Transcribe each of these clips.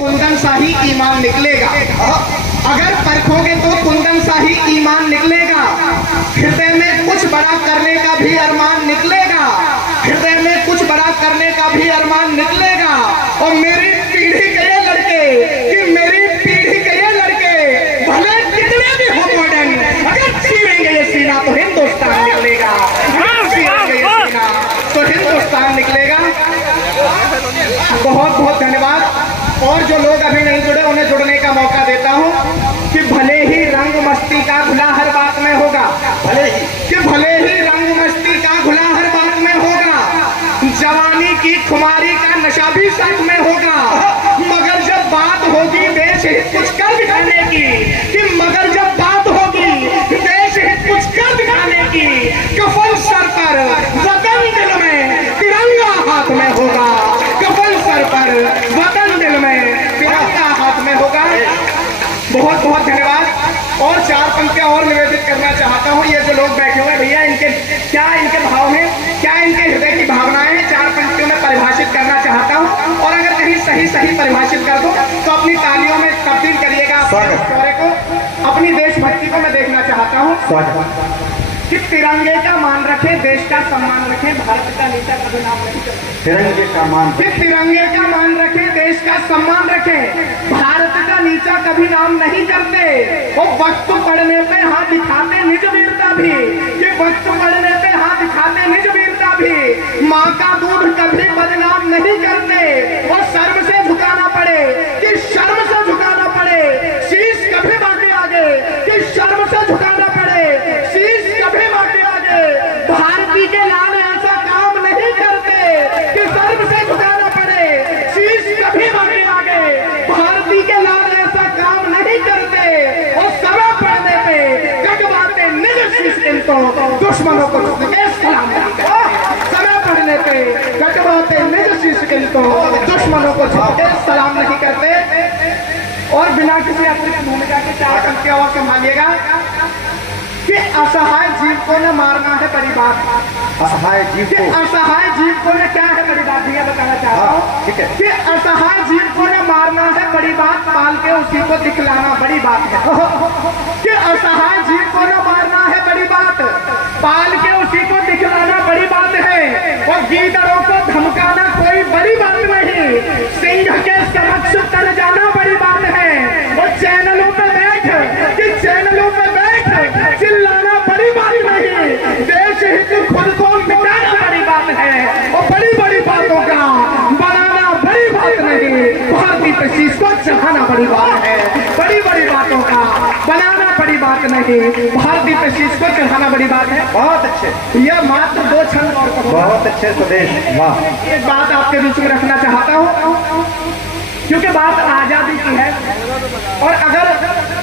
कुंदन सा ही ईमान निकलेगा। अगर परखोगे तो कुंदन सा ही ईमान निकलेगा। हृदय में कुछ बड़ा करने का भी अरमान निकलेगा। हृदय में कुछ बड़ा करने का भी अरमान निकलेगा। और मेरी पीढ़ी के ये लड़के, कि मेरी पीढ़ी के ये लड़के भले कितने भी हो मॉडर्न, अगर चीरेंगे ये सीना तो हिंदुस्तान निकलेगा। अगर चीरेंगे ये सीना तो हिंदुस्तान निकलेगा। बहुत बहुत धन्यवाद। और जो लोग अभी नहीं जुड़े उन्हें जुड़ने का मौका देता हूं कि भले ही रंग मस्ती का घुला हर बात में होगा, भले ही रंग मस्ती का घुला हर बात में होगा, जवानी की खुमारी का नशा भी साथ में होगा, मगर जब बात होगी देश हित कुछ कर दिखाने की, कि मगर जब बात होगी देश हित कुछ कर दिखाने की, कफन सर पर वतन दिल में तिरंगा हाथ में होगा। कफन सर पर वतन दिल में तिरंगा हाथ में होगा। बहुत बहुत धन्यवाद। और चार पंक्तियां और निवेदित करना चाहता हूं। ये जो लोग बैठे हुए भैया, इनके क्या इनके भाव हैं, क्या इनके हृदय की भावनाएं हैं, चार पंक्तियों में परिभाषित करना चाहता हूं। और अगर कहीं सही परिभाषित कर दो तो अपनी तालियों में तब्दील करिएगा। अपने को, अपनी देशभक्ति को मैं देखना चाहता हूँ कि तिरंगे का मान रखे, देश का सम्मान रखे, भारत का नीचा कभी नाम नहीं करते। तिरंगे का मान, तिरंगे का मान रखे, देश का सम्मान रखे, भारत का नीचा कभी नाम नहीं करते। वो वक्त पड़ने पे हाथ दिखाते निज वीरता भी, ये वक्त पड़ने पे हाथ दिखाते निज वीरता भी। माँ का दूध कभी बदनाम नहीं करते। और शर्म से झुकाना पड़े कि शर्म से झुकाना पड़े, शीश कभी बाकी आगे, कि शर्म से झुकाना पड़े, शीश कभी बाकी आगे। भारती के लाल ऐसा काम नहीं करते कि शर्म से झुकाना पड़े, शीश कभी बाकी आगे। भारती के लाल ऐसा काम नहीं करते। और समय पड़ने पे कटवाते निज शीश, इनको दुश्मनों को सलाम नहीं करते। समय पड़ने पे कटवाते निज शीश, इनको दुश्मनों को सलाम नहीं करते। और बिना किसी अतिरिक्त भूमिका के चार पंक्तियां और संभालिएगा कि असहाय जीव को न मारना है बड़ी बात। असहाय जीव को, असहाय जीव को न क्या है बड़ी बात, भैया बताना चाहता हूँ। ठीक है कि असहाय जीव को न मारना है बड़ी बात, पाल के उसी को दिखलाना बड़ी बात है। कि असहाय जीव को न मारना है बड़ी बात, पाल के उसी को दिखलाना बड़ी बात है। और गीदड़ों को धमकाना कोई बड़ी बात नहीं, सिंह के समक्ष तर जाना बड़ी बात है। और चैनलों पे बैठ, कि चैनलों पे बैठ चिल्लाना बड़ी बात नहीं, देश हित खुद को मिटाना बड़ी बात है। और बड़ी बड़ी बातों का बनाना बड़ी बात नहीं, भारतीय प्रशीष को चढ़ाना बड़ी बात है। बड़ी बड़ी बातों का बनाना बड़ी बात नहीं, भारतीय प्रशीष को चढ़ाना बड़ी बात है। बहुत अच्छे, यह मात्र दो क्षण और बहुत अच्छे स्वदेश। वाह, एक बात आपके बीच में रखना चाहता हूँ, क्योंकि बात आजादी की है। और अगर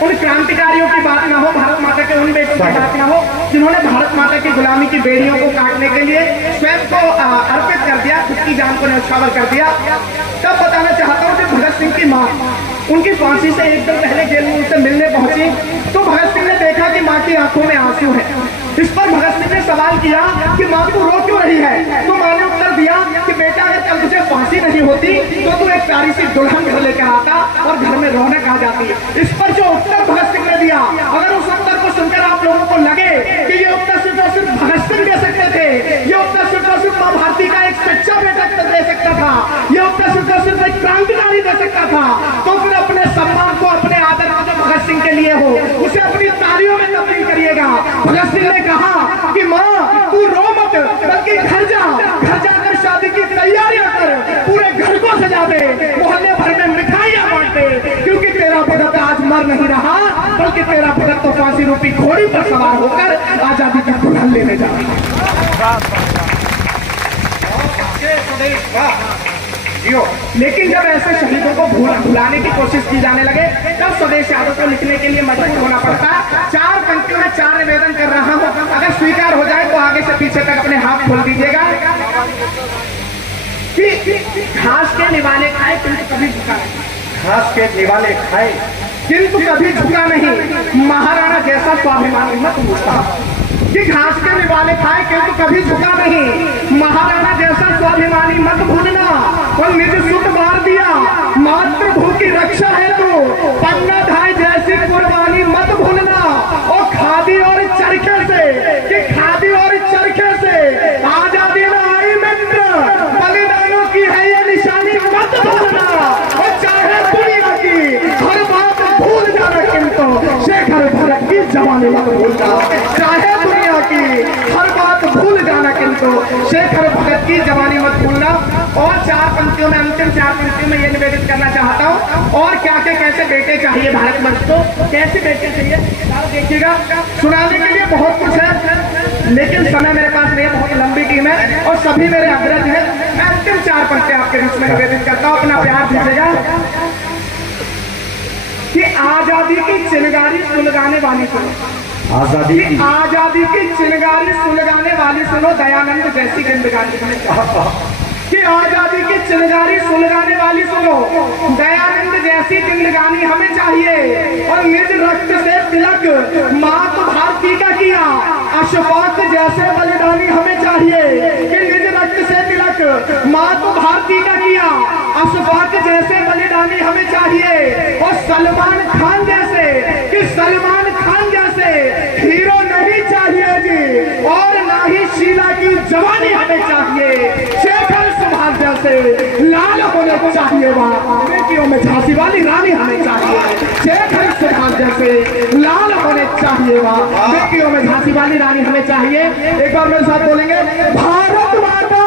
उन क्रांतिकारियों की बात ना हो, भारत माता के उन बेटों की बात ना हो जिन्होंने भारत माता की गुलामी की बेड़ियों को काटने के लिए स्वयं को अर्पित कर दिया, खुद की जान को न्यौछावर कर दिया, तब बताना चाहता हूँ कि भगत सिंह की माँ उनकी फांसी से एक दिन पहले जेल में उनसे मिलने पहुंची, तो भगत सिंह ने देखा कि माँ की आंखों में आंसू है। इस पर भगत सिंह ने सवाल किया कि माँ तू रो क्यों रही है? तो माँ ने उत्तर दिया कि बेटा अगर कल तुझे फांसी नहीं होती तो तू एक प्यारी सी दुल्हन घर लेकर आता और घर में रौनक आ जाती। इस पर जो उत्तर भगत सिंह ने दिया, अगर उस उत्तर को सुनकर आप लोगों को लगे कि ये उत्तर सिर्फ और सिर्फ भगत सिंह दे सकते थे, ये उत्तर सिर्फ और सिर्फ माँ भारती का एक सच्चा बेटा दे सकता था, ये उत्तर सिर्फ और सिर्फ एक क्रांतिकारी दे सकता था, तो फिर अपने सम्मान को, अपने आदर को जो भगत सिंह के लिए हो उसे अपनी तालियों में तब्दील करिएगा। भगत सिंह ने कहा कि माँ तू रो मत, बल्कि घर जाकर शादी की तैयारियां कर, पूरे घर को सजा दे, मोहल्ले भर में मिठाइयां बांट दे, क्योंकि तेरा भगत आज मर नहीं रहा, बल्कि तेरा भगत तो फांसी रूपी घोड़ी पर सवार होकर आजादी की दुल्हन लेने जा रहा है। लेकिन जब ऐसे शहीदों को भुलाने की कोशिश की जाने लगे, तब स्वदेश यादव को लिखने के लिए मजबूर होना पड़ता। चार पंक्तियों में चार निवेदन कर रहा हूं, अगर स्वीकार हो जाए तो आगे से पीछे तक अपने हाथ खोल दीजिएगा। कि घास के निवाले खाए किंतु कभी झुका नहीं, घास के निवाले खाए किंतु कभी झुका नहीं, महाराणा जैसा स्वाभिमान मत पूछता। कि घास के निवाले खाए किंतु कभी झुका नहीं। महाराणा जैसा स्वाभिमानी मत भूलना, और निज सुत मार दिया मातृभू की रक्षा है तू। पन्ना धाय जैसी कुर्बानी मत भूलना, और खादी और चरखे से, कि खादी और चरखे से आजादी न आई मित्र, बलिदानों की है ये निशानी मत भूलना। और चाहे दुनिया की हर बात भूल जाना किंतु शेखर भरत की जवानी मत भूलना। चाहे दुनिया की हर बात भूल जाना किंतु शेखर भगत की जवानी मत भूलना। और चार पंक्तियों में, अंतिम चार पंक्तियों में ये निवेदित करना चाहता हूँ, और क्या क्या कैसे बेटे चाहिए भारतवर्ष को, कैसे बेटे चाहिए देखिएगा। सुनाने के लिए बहुत कुछ है लेकिन समय मेरे पास नहीं है, बहुत लंबी टीम है और सभी मेरे अग्रज हैं। मैं अंतिम चार पंक्तियां आपके बीच में निवेदित करता हूँ, अपना प्यार दीजिएगा। कि आजादी की चिनगारी सुलगाने वाली सुनो, आजादी की आजादी की चिनगारी सुलगाने वाली सुनो, दयानंद जैसी जिंदगानी। कि आजादी की चिनगारी सुलगाने वाली सुनो, दयानंद जैसी जिंदगानी हमें चाहिए। और निज रक्त से तिलक मात भारती का किया अशफाक जैसे बलिदानी हमें चाहिए। कि निज रक्त से तिलक मात भारती का किया अशफाक जैसे बलिदानी हमें चाहिए। और सलमान खान जैसे, कि सलमान खान जैसे हीरो नहीं चाहिए जी, और ना ही शीला की जवानी हमें चाहिए। शेखर सुभाष जैसे लाल होने चाहिए, वहाँ बेटियों में झांसी वाली रानी हमें चाहिए। शेखर सुभाष जैसे लाल होने चाहिए, वहाँ बेटियों में झांसी वाली रानी हमें चाहिए। एक बार मेरे साथ बोलेंगे, भारत माता